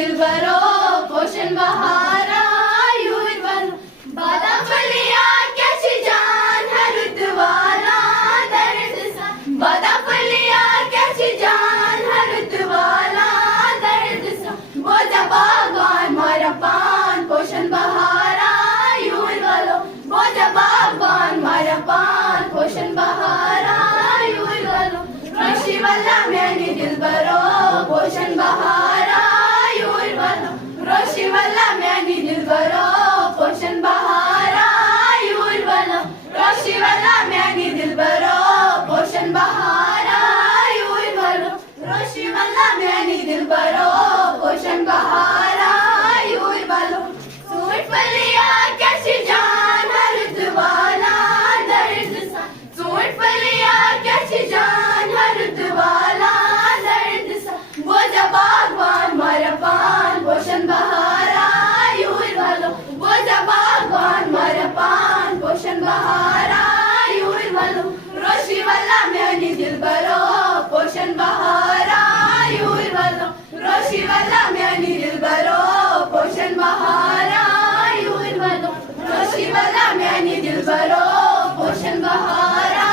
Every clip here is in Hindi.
दिलबरो पोषण बहारा युवल बादा फलिया कैसी जान हर द्वारा दर्द सा बादा फलिया कैसी जान हर द्वारा दर्द सा वो जब बागवान मारा पान पोषण बहारा युवल वो जब बागवान मारा पान पोषण बहारा युवल रोशी वाला मैंने दिलबरो पोषण बहारा युवल रोशी वाला मैंने दिलबरो पोषण बहारा युवल रोशी वाला मैंने दिलबरो पोषण बहारा युवल रोशी वाला मैंने दिलबरो पोषण बहारा युवल सूट फलिया कैसी जान हर द्वाला दर्द सा सूट फलिया कैसी जान हर द्वाला दर्द सा वो जब बागवान मारा पान पोषण बहारा युवल वो जब बागवान मारा पान पोषण बहारा युवल रोशी वाला मैंने दिलबरो पोषण बहारा युवल रोशी वाला मैंने दिलबरो पोषण बहारा युवल रोशी वाला मैंने दिलबरो पोषण बहारा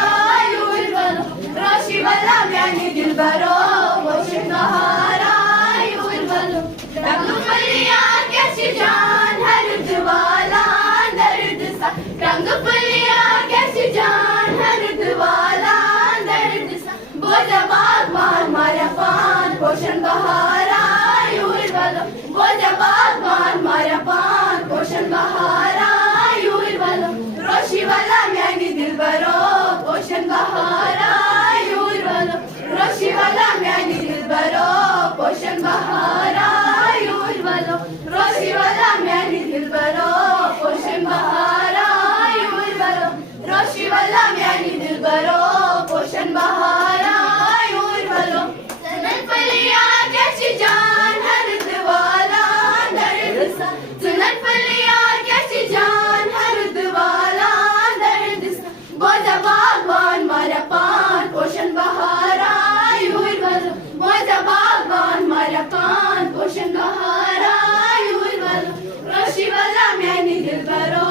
युवल रोशी वाला मैंने दिलबरो पोषण बहारा युवल रंग फलिया कैसी जान हर द्वाला दर्द सा रंग फलिया कैसी जान हर द्वाला दर्द सा वो जब बागवान मारा पान पोषण बहारा युवल वो जब बागवान मारा पान पोषण बहारा युवल रोशी वाला मैंने दिलबरो पोषण बहारा युवल रोशी वाला मैंने दिलबरो पोषण बहारा युवल रोशी वाला मैंने दिलबरो पोषण बहारा युवल रोशी वाला मैंने दिलबरो पोषण बहारा युवल सनन फलिया कैसी जान हर द्वाला दर्द सा सनन फलिया कैसी जान हर द्वाला दर्द सा वो जब बागवान मारा पान पोषण बहारा युवल वो जब बागवान मारा पान पोषण बहारा युवल रोशी वाला मैंने दिलबरो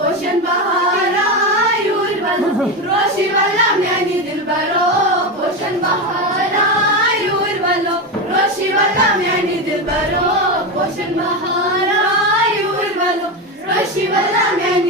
पोषण बहारा युवल रोशी वाला मैंने दिलबरो पोषण बहारा युवल रोशी वाला मैंने दिलबरो पोषण बहारा युवल रोशी वाला मैंने